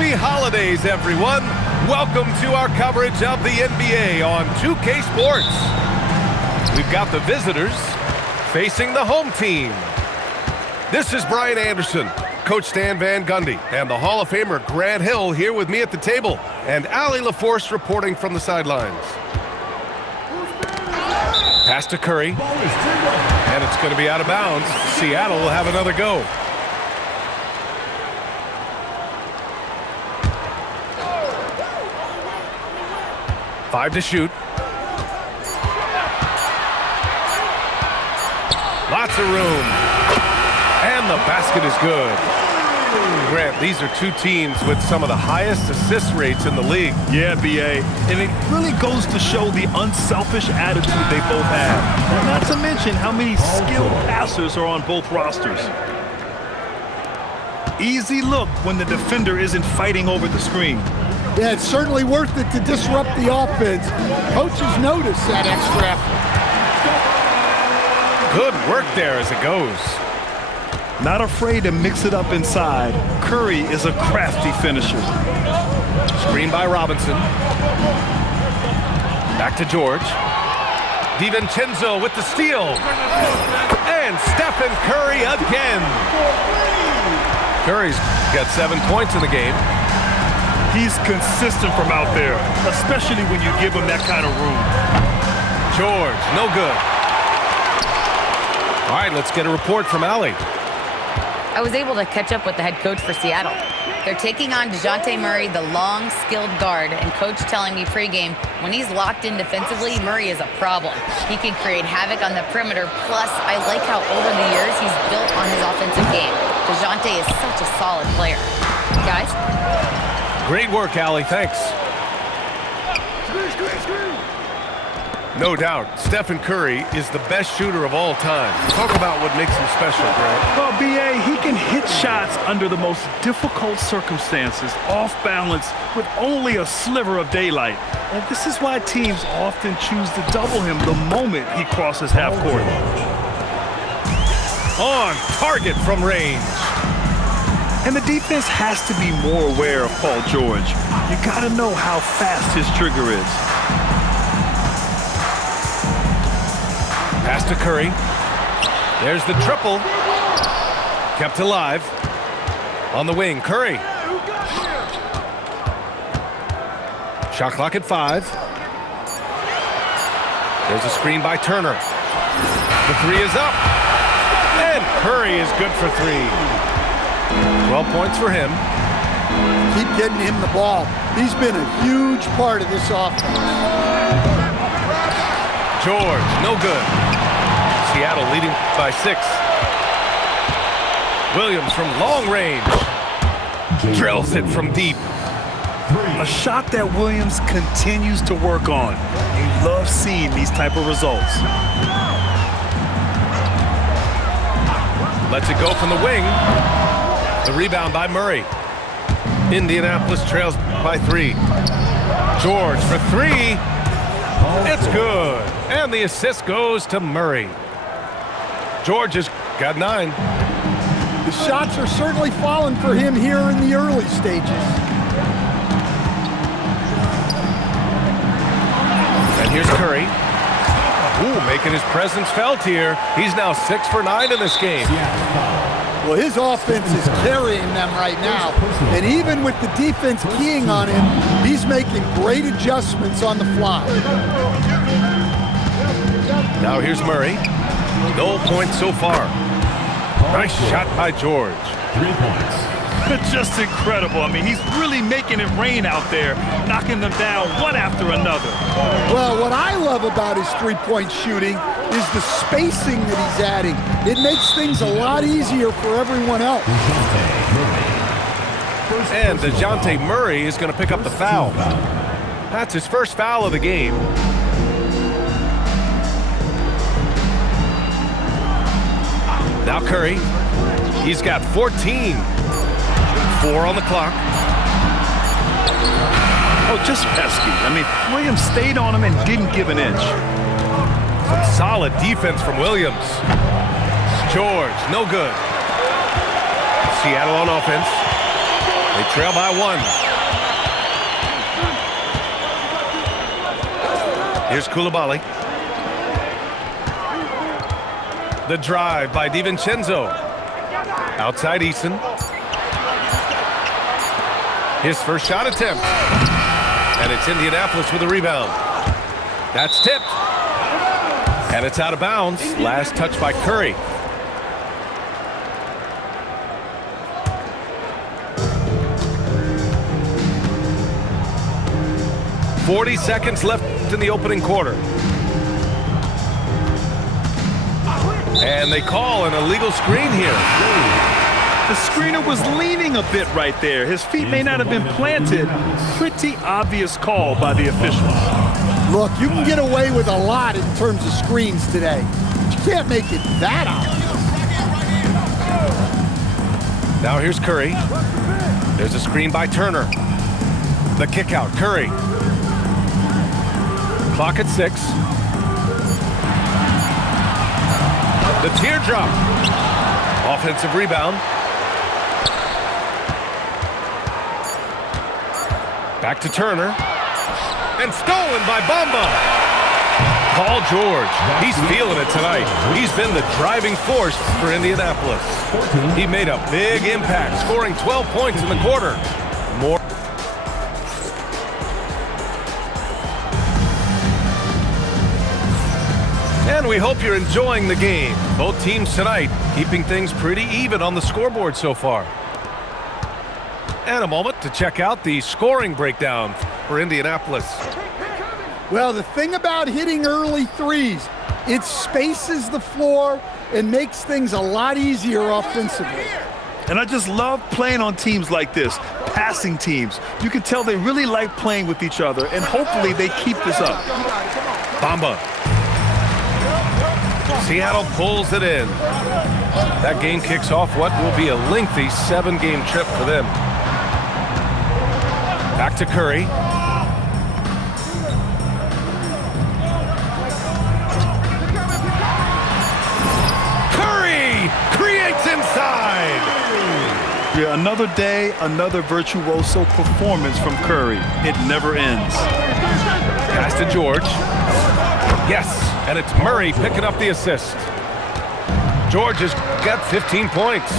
Happy holidays, everyone. Welcome to our coverage of the NBA on 2K Sports. We've got the visitors facing the home team. This is Brian Anderson, Coach Stan Van Gundy, and the Hall of Famer Grant Hill here with me at the table, and Allie LaForce reporting from the sidelines. Pass to Curry, and it's going to be out of bounds. Seattle will have another go. Five to shoot. Lots of room. And the basket is good. Grant, these are two teams with some of the highest assist rates in the league. Yeah, B.A. And it really goes to show the unselfish attitude they both have. Not to mention how many skilled passers are on both rosters. Easy look when the defender isn't fighting over the screen. Yeah, it's certainly worth it to disrupt the offense. Coaches notice that extra effort. Good work there as it goes. Not afraid to mix it up inside. Curry is a crafty finisher. Screen by Robinson. Back to George. DiVincenzo with the steal. And Stephen Curry again. Curry's got 7 points in the game. He's consistent from out there, especially when you give him that kind of room. George, no good. All right, let's get a report from Allie. I was able to catch up with the head coach for Seattle. They're taking on DeJounte Murray, the long, skilled guard, and coach telling me pregame, when he's locked in defensively, Murray is a problem. He can create havoc on the perimeter, plus I like how over the years he's built on his offensive game. DeJounte is such a solid player. Guys? Great work, Allie. Thanks. No doubt, Stephen Curry is the best shooter of all time. Talk about what makes him special, Grant. Well, B.A., he can hit shots under the most difficult circumstances, off balance, with only a sliver of daylight. And this is why teams often choose to double him the moment he crosses half court. On target from range. And the defense has to be more aware of Paul George. You got to know how fast his trigger is. Pass to Curry. There's the triple. Kept alive. On the wing, Curry. Shot clock at 5. There's a screen by Turner. The three is up. And Curry is good for 3. 12 points for him. Keep getting him the ball. He's been a huge part of this offense. George, no good. Seattle leading by 6. Williams from long range. Drills it from deep. A shot that Williams continues to work on. You love seeing these type of results. Lets it go from the wing. The rebound by Murray. Indianapolis trails by 3. George for 3. It's good. And the assist goes to Murray. George has got 9. The shots are certainly falling for him here in the early stages. And here's Curry. Ooh, making his presence felt here. He's now 6 for 9 in this game. Well, his offense is carrying them right now. And even with the defense keying on him, he's making great adjustments on the fly. Now here's Murray. No points so far. Nice shot by George. 3 points. Just incredible. I mean, he's really making it rain out there, knocking them down one after another. Well, what I love about his three-point shooting is the spacing that he's adding. It makes things a lot easier for everyone else. And DeJounte Murray is going to pick up the foul. That's his first foul of the game. Now Curry. He's got 14. 4 on the clock. Oh, just pesky. I mean, Williams stayed on him and didn't give an inch. Some solid defense from Williams. George, no good. Seattle on offense. They trail by 1. Here's Koulibaly. The drive by DiVincenzo. Outside Eason. His first shot attempt. And it's Indianapolis with a rebound. That's tipped. And it's out of bounds. Last touch by Curry. "40 seconds left in the opening quarter. And they call an illegal screen here. The screener was leaning a bit right there. His feet may not have been planted. Pretty obvious call by the officials. Look, you can get away with a lot in terms of screens today. You can't make it that obvious. Now here's Curry. There's a screen by Turner. The kick out, Curry. Clock at 6. The teardrop. Offensive rebound. Back to Turner. And stolen by Bamba. Paul George. He's feeling it tonight. He's been the driving force for Indianapolis. He made a big impact, scoring 12 points in the quarter. More. And we hope you're enjoying the game. Both teams tonight keeping things pretty even on the scoreboard so far. And a moment to check out the scoring breakdown for Indianapolis. Well, the thing about hitting early threes, it spaces the floor and makes things a lot easier offensively. And I just love playing on teams like this, passing teams. You can tell they really like playing with each other, and hopefully they keep this up. Bamba. Seattle pulls it in. That game kicks off what will be a lengthy 7-game trip for them. Back to Curry. Curry creates inside. Yeah, another day, another virtuoso performance from Curry. It never ends. Pass to George. Yes, and it's Murray picking up the assist. George has got 15 points.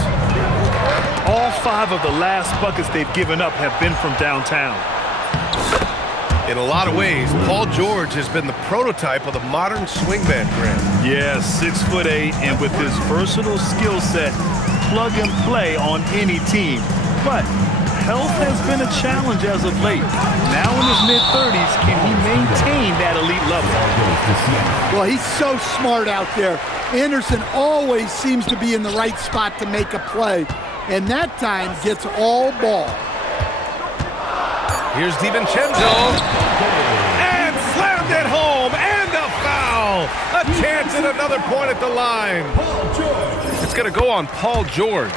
All 5 of the last buckets they've given up have been from downtown. In a lot of ways, Paul George has been the prototype of the modern swingman, Grant. Yeah, 6'8", and with his versatile skill set, plug and play on any team. But health has been a challenge as of late. Now in his mid-30s, can he maintain that elite level? Well, he's so smart out there. Anderson always seems to be in the right spot to make a play, and that time gets all ball. Here's DiVincenzo, and slammed it home, and a foul. A chance at another point at the line. It's going to go on Paul George.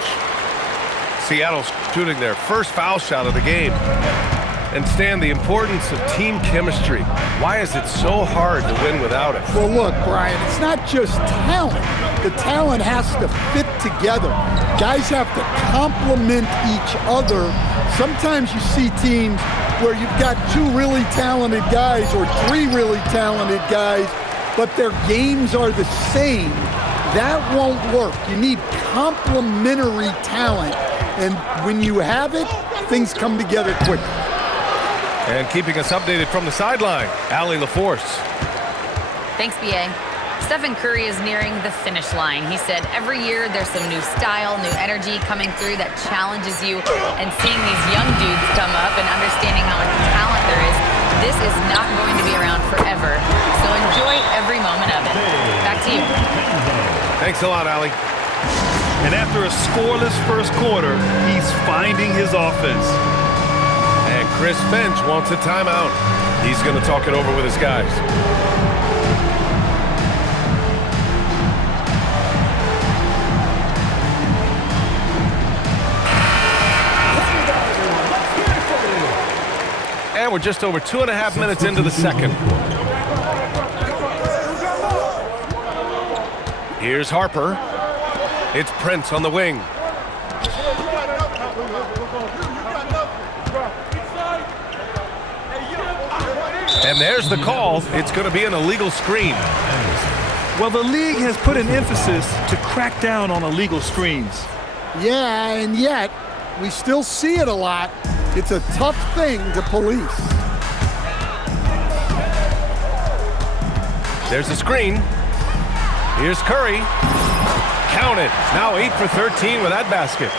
Seattle's shooting their first foul shot of the game. And Stan, the importance of team chemistry. Why is it so hard to win without it? Well, look, Brian, it's not just talent. The talent has to fit together. Guys have to complement each other. Sometimes you see teams where you've got 2 really talented guys or 3 really talented guys, but their games are the same. That won't work. You need complementary talent. And when you have it, things come together quickly. And keeping us updated from the sideline, Allie LaForce. Thanks, B.A. Stephen Curry is nearing the finish line. He said every year there's some new style, new energy coming through that challenges you. And seeing these young dudes come up and understanding how much talent there is, this is not going to be around forever. So enjoy every moment of it. Back to you. Thanks a lot, Allie. And after a scoreless first quarter, he's finding his offense. And Chris Finch wants a timeout. He's going to talk it over with his guys. And we're just over 2.5 minutes into the second. Here's Harper. It's Prince on the wing. And there's the call. It's going to be an illegal screen. Well, the league has put an emphasis to crack down on illegal screens. Yeah, and yet we still see it a lot. It's a tough thing to police. There's the screen. Here's Curry. Counted. Now 8 for 13 with that basket.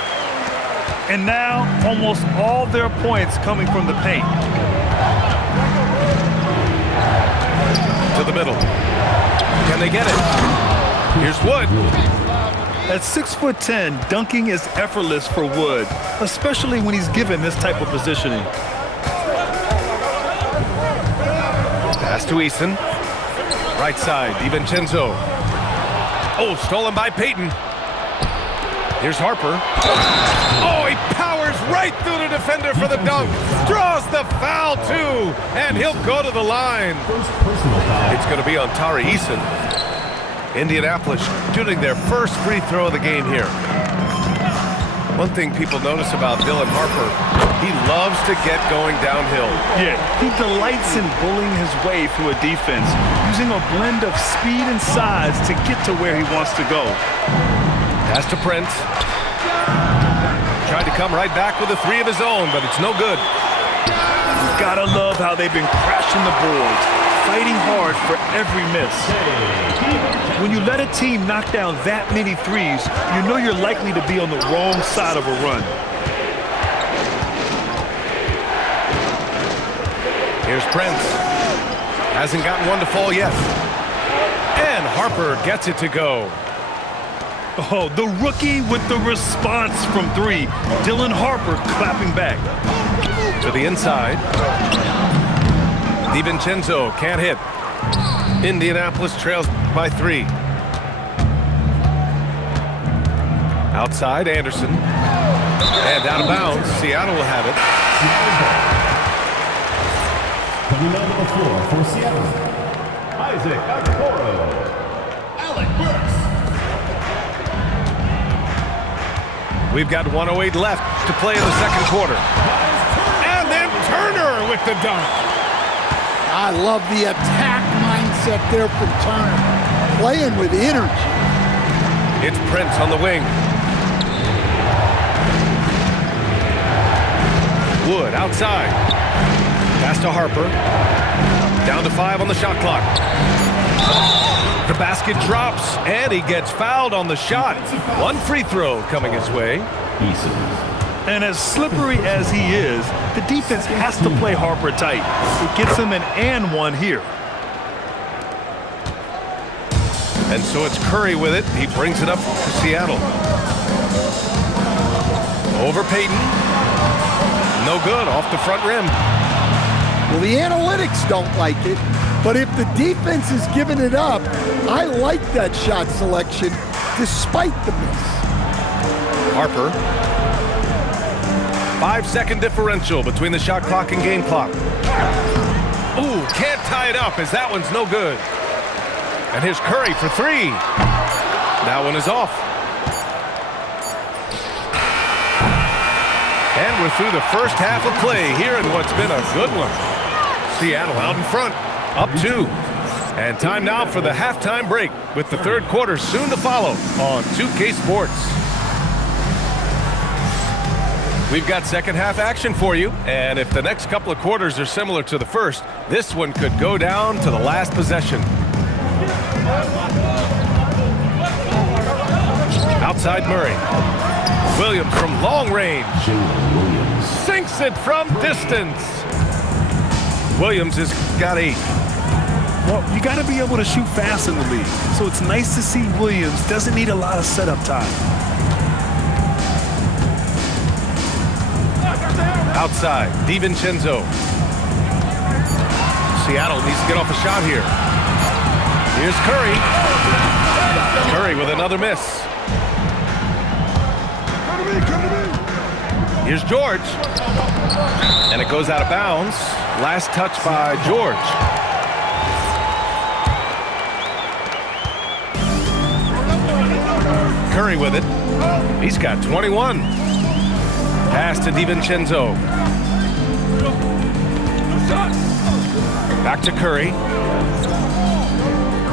And now almost all their points coming from the paint. To the middle. Can they get it? Here's Wood. At 6'10", dunking is effortless for Wood, especially when he's given this type of positioning. Pass to Eason. Right side, DiVincenzo. Oh, stolen by Payton. Here's Harper. Oh, he powers right through the defender for the dunk. Draws the foul, too. And he'll go to the line. It's going to be on Tari Eason. Indianapolis shooting their first free throw of the game here. One thing people notice about Dylan Harper, he loves to get going downhill. Yeah, he delights in bullying his way through a defense, using a blend of speed and size to get to where he wants to go. Pass to Prince. Tried to come right back with a three of his own, but it's no good. You gotta love how they've been crashing the boards, fighting hard for every miss. When you let a team knock down that many threes, you know you're likely to be on the wrong side of a run. Here's Prince. Hasn't gotten one to fall yet. And Harper gets it to go. Oh, the rookie with the response from three. Dylan Harper clapping back. To the inside. DiVincenzo can't hit. Indianapolis trails by 3. Outside, Anderson. And out of bounds. Seattle will have it. Coming on the floor for Seattle, Isaac Okoro. Alec Burks. We've got 1:08 left to play in the second quarter. And then Turner with the dunk. I love the attack mindset there from Turner. Playing with energy. It's Prince on the wing. Wood outside. Pass to Harper. Down to 5 on the shot clock. The basket drops, and he gets fouled on the shot. One free throw coming his way. And as slippery as he is, the defense has to play Harper tight. It gets him an and one here. And so it's Curry with it. He brings it up to Seattle. Over Payton. No good, off the front rim. Well, the analytics don't like it, but if the defense is giving it up, I like that shot selection despite the miss. Harper. 5-second differential between the shot clock and game clock. Ooh, can't tie it up as that one's no good. And here's Curry for 3. That one is off. And we're through the first half of play here in what's been a good one. Seattle out in front, up 2. And time now for the halftime break with the third quarter soon to follow on 2K Sports. We've got second half action for you, and if the next couple of quarters are similar to the first, this one could go down to the last possession. Outside Murray. Williams from long range. Sinks it from distance. Williams has got 8. Well, you got to be able to shoot fast in the league, so it's nice to see Williams doesn't need a lot of setup time. Outside, DiVincenzo. Seattle needs to get off a shot here. Here's Curry. Curry with another miss. Here's George. And it goes out of bounds. Last touch by George. Curry with it. He's got 21. Pass to DiVincenzo. Back to Curry.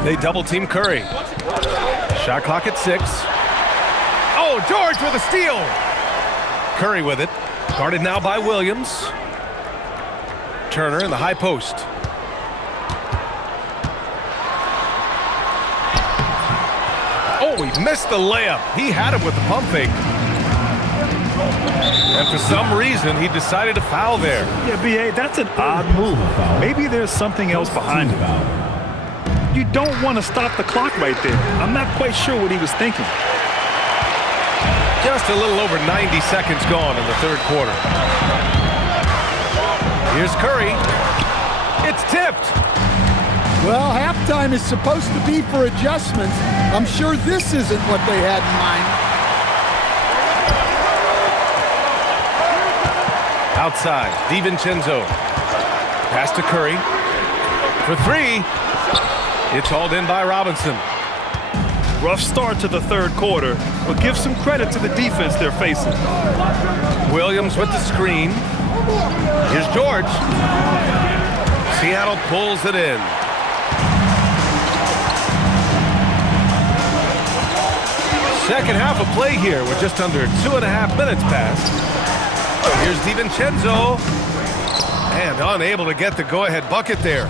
They double team Curry. Shot clock at 6. Oh, George with a steal. Curry with it. Guarded now by Williams. Turner in the high post. Oh, he missed the layup. He had him with the pump fake. And for some reason, he decided to foul there. Yeah, B.A., that's an odd move. Maybe there's something else behind it. You don't want to stop the clock right there. I'm not quite sure what he was thinking. Just a little over 90 seconds gone in the third quarter. Here's Curry. It's tipped. Well, halftime is supposed to be for adjustments. I'm sure this isn't what they had in mind. Outside, DiVincenzo. Pass to Curry. For 3. It's hauled in by Robinson. Rough start to the third quarter, but give some credit to the defense they're facing. Williams with the screen. Here's George. Seattle pulls it in. Second half of play here with just under 2.5 minutes passed. Here's DiVincenzo. And unable to get the go-ahead bucket there.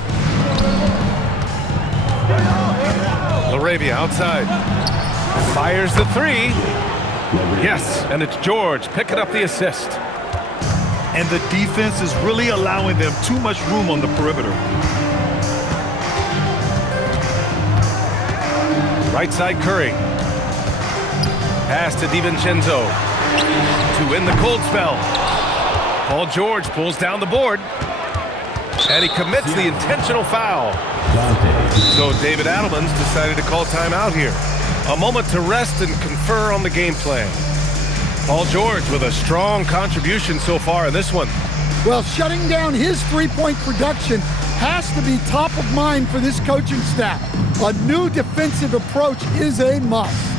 LaRavia outside. Fires the 3. Yes, and it's George picking up the assist. And the defense is really allowing them too much room on the perimeter. Right side Curry. Pass to DiVincenzo to win the cold spell. Paul George pulls down the board. And he commits the intentional foul. So David Adelman's decided to call timeout here. A moment to rest and confer on the game plan. Paul George with a strong contribution so far in this one. Well, shutting down his three-point production has to be top of mind for this coaching staff. A new defensive approach is a must.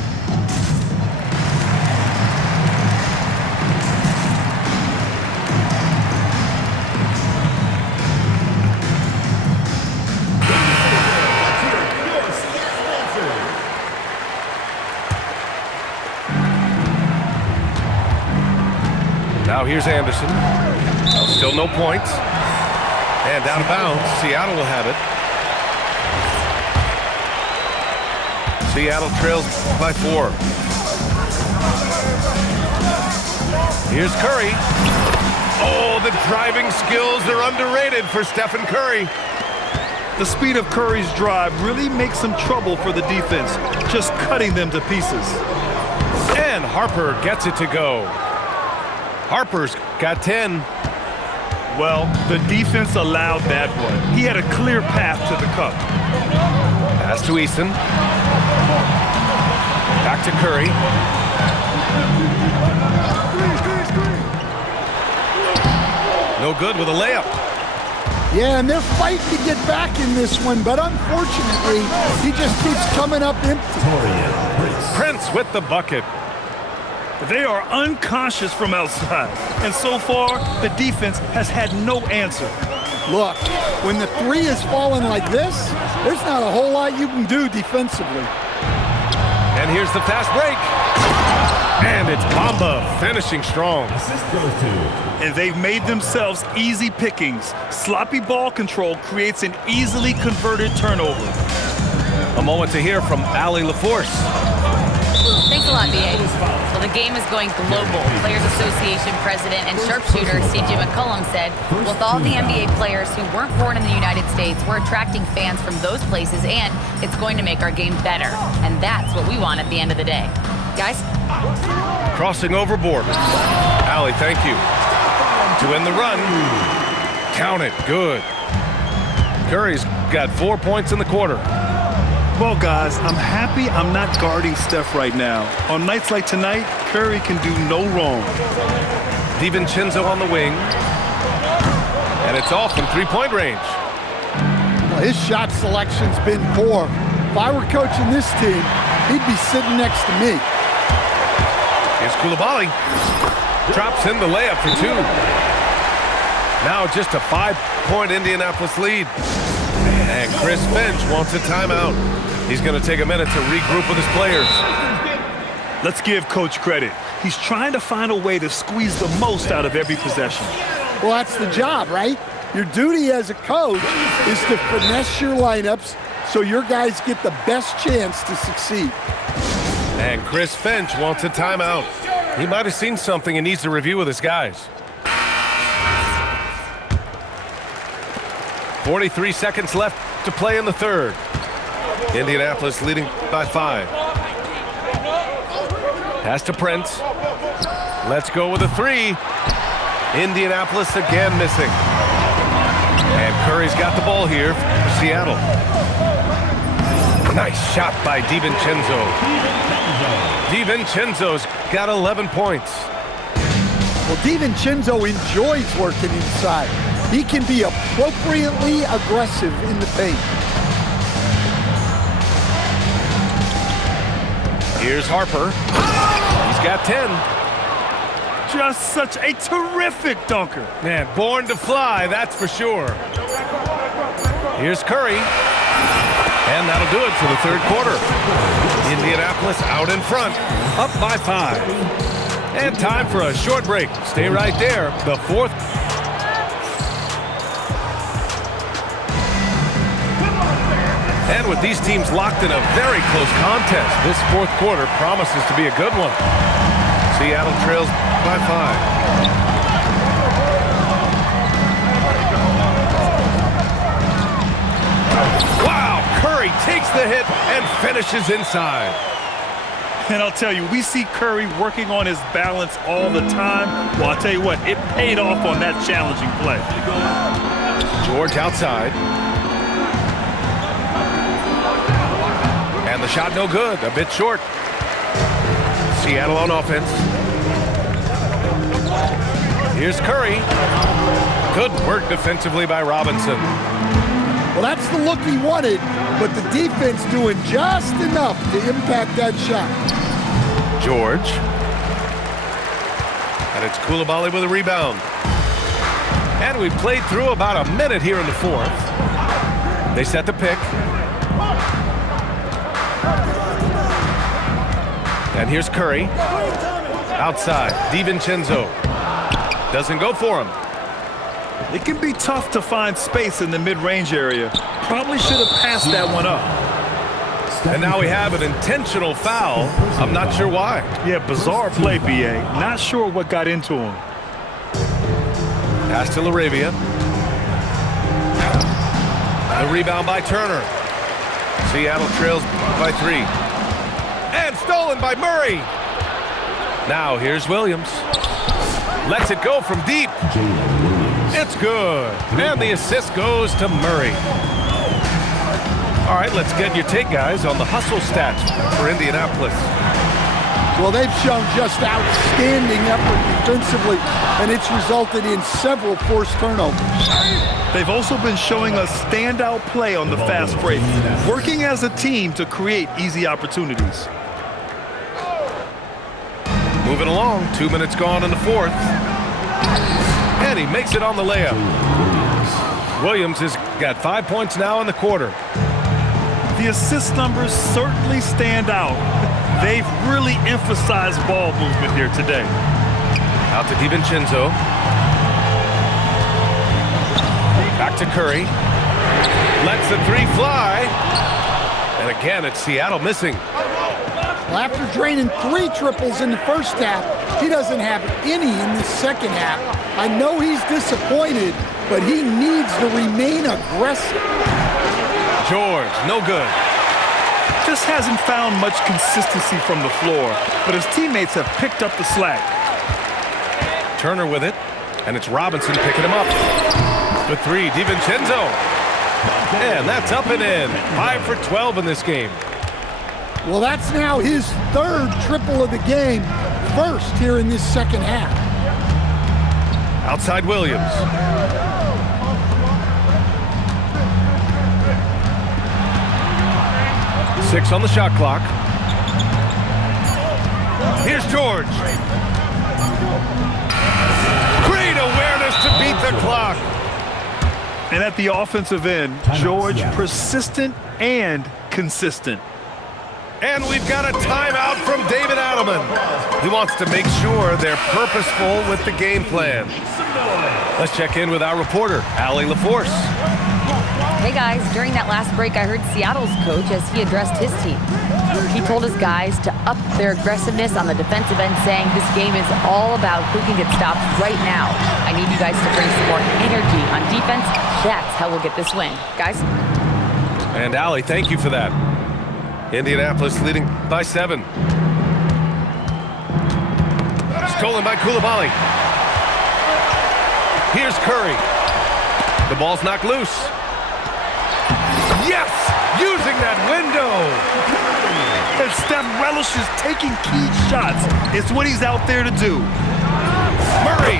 Now here's Anderson. Still no points. And out of bounds. Seattle will have it. Seattle trails by 4. Here's Curry. Oh, the driving skills are underrated for Stephen Curry. The speed of Curry's drive really makes some trouble for the defense, just cutting them to pieces. And Harper gets it to go. Harper's got 10. Well, the defense allowed that one. He had a clear path to the cup. Pass to Easton. Back to Curry. No good with a layup. Yeah, and they're fighting to get back in this one, but unfortunately, he just keeps coming up empty. Prince with the bucket. They are unconscious from outside, and so far, the defense has had no answer. Look, when the 3 is falling like this, there's not a whole lot you can do defensively. And here's the fast break. And it's Bamba finishing strong. And they've made themselves easy pickings. Sloppy ball control creates an easily converted turnover. A moment to hear from Allie LaForce. Thanks a lot, B.A. Well, the game is going global. Players Association President and sharpshooter C.J. McCollum said, with all the NBA players who weren't born in the United States, we're attracting fans from those places, and it's going to make our game better. And that's what we want at the end of the day. Guys? Crossing over borders. Allie, thank you. To end the run. Count it. Good. Curry's got 4 points in the quarter. Well, guys, I'm happy I'm not guarding Steph right now. On nights like tonight, Curry can do no wrong. DiVincenzo on the wing. And it's off from three-point range. Well, his shot selection's been poor. If I were coaching this team, he'd be sitting next to me. Here's Coulibaly. Drops in the layup for 2. Now just a 5-point Indianapolis lead. And Chris Finch wants a timeout. He's going to take a minute to regroup with his players. Let's give Coach credit. He's trying to find a way to squeeze the most out of every possession. Well, that's the job, right? Your duty as a coach is to finesse your lineups so your guys get the best chance to succeed. And Chris Finch wants a timeout. He might have seen something and needs to review with his guys. 43 seconds left to play in the third. Indianapolis leading by 5. Pass to Prince. Let's go with a 3. Indianapolis again missing. And Curry's got the ball here for Seattle. Nice shot by DiVincenzo. DiVincenzo's got 11 points. Well, DiVincenzo enjoys working inside. He can be appropriately aggressive in the paint. Here's Harper. He's got 10. Just such a terrific dunker. Man, born to fly, that's for sure. Here's Curry. And that'll do it for the third quarter. Indianapolis out in front, up by 5. And time for a short break. Stay right there. The fourth. And with these teams locked in a very close contest, this fourth quarter promises to be a good one. Seattle trails by 5. Wow, Curry takes the hit and finishes inside. And I'll tell you, we see Curry working on his balance all the time. Well, I'll tell you what, it paid off on that challenging play. George outside. And the shot no good, a bit short. Seattle on offense. Here's Curry. Good work defensively by Robinson. Well, that's the look he wanted, but the defense doing just enough to impact that shot. George. And it's Coulibaly with a rebound. And we've played through about a minute here in the fourth. They set the pick. And here's Curry. Outside, DiVincenzo. Doesn't go for him. It can be tough to find space in the mid-range area. Probably should have passed that one up. And now we have an intentional foul. I'm not sure why. Yeah, bizarre play, B.A. Not sure what got into him. Pass to LaRavia. The rebound by Turner. Seattle trails by 3. And stolen by Murray. Now here's Williams. Lets it go from deep. It's good. And the assist goes to Murray. All right, let's get your take, guys, on the hustle stats for Indianapolis. Well, they've shown just outstanding effort defensively, and it's resulted in several forced turnovers. They've also been showing us standout play on the fast break, working as a team to create easy opportunities. Moving along, 2 minutes gone in the fourth. And he makes it on the layup. Williams has got 5 points now in the quarter. The assist numbers certainly stand out. They've really emphasized ball movement here today. Out to DiVincenzo. Back to Curry. Lets the 3 fly. And again, it's Seattle missing. Well, after draining 3 triples in the first half, he doesn't have any in the second half. I know he's disappointed, but he needs to remain aggressive. George, no good. Just hasn't found much consistency from the floor, but his teammates have picked up the slack. Turner with it, and it's Robinson picking him up. The 3, DiVincenzo. And that's up and in. 5 for 12 in this game. Well, that's now his 3rd triple of the game, first here in this second half. Outside Williams. Six on the shot clock. Here's George. Great awareness to beat the clock. And at the offensive end, George, persistent and consistent. And we've got a timeout from David Adelman. He wants to make sure they're purposeful with the game plan. Let's check in with our reporter, Allie LaForce. Hey guys, during that last break, I heard Seattle's coach as he addressed his team. He told his guys to up their aggressiveness on the defensive end, saying this game is all about who can get stops right now. I need you guys to bring some more energy on defense. That's how we'll get this win. Guys? And Allie, thank you for that. Indianapolis leading by 7. Stolen by Koulibaly. Here's Curry. The ball's knocked loose. Yes! Using that window! And Steph relishes taking key shots. It's what he's out there to do. Murray!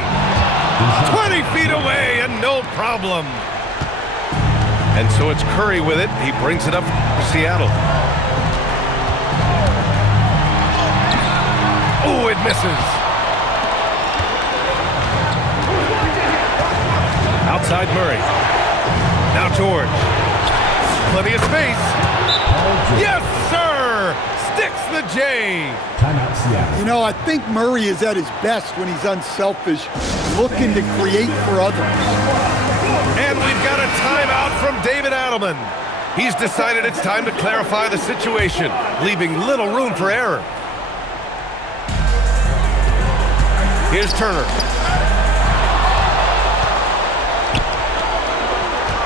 20 feet away and no problem. And so it's Curry with it. He brings it up for Seattle. Oh, it misses. Outside Murray. Now George. Plenty of space. Yes, sir! Sticks the J. Timeout, Seattle. You know, I think Murray is at his best when he's unselfish, looking to create for others. And we've got a timeout from David Adelman. He's decided it's time to clarify the situation, leaving little room for error. Here's Turner.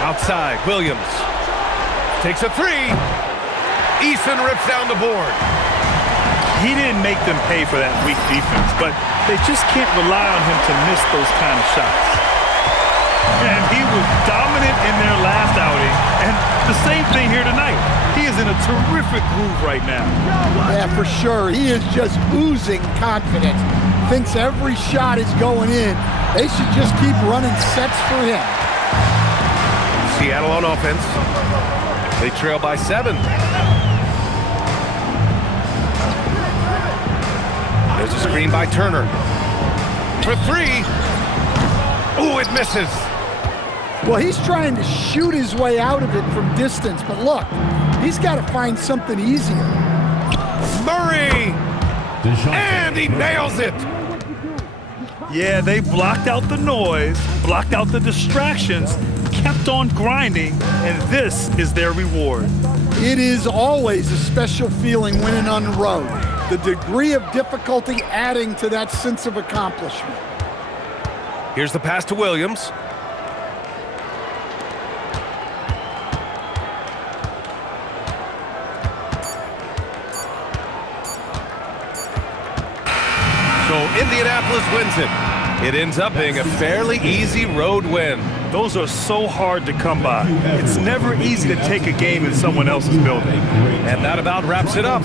Outside, Williams. Takes a 3. Eason rips down the board. He didn't make them pay for that weak defense, but they just can't rely on him to miss those kind of shots. And he was dominant in their last outing, and the same thing here tonight. He is in a terrific groove right now. Yeah, for sure. He is just oozing confidence. Thinks every shot is going in. They should just keep running sets for him. Seattle on offense. They trail by 7. There's a screen by Turner. For 3. Ooh, it misses. Well, he's trying to shoot his way out of it from distance, but look, he's got to find something easier. Murray! And he nails it! Yeah, they blocked out the noise, blocked out the distractions, kept on grinding, and this is their reward. It is always a special feeling winning on the road. The degree of difficulty adding to that sense of accomplishment. Here's the pass to Williams. So Indianapolis wins it. It ends up being a fairly easy road win. Those are so hard to come by. It's never easy to take a game in someone else's building. And that about wraps it up.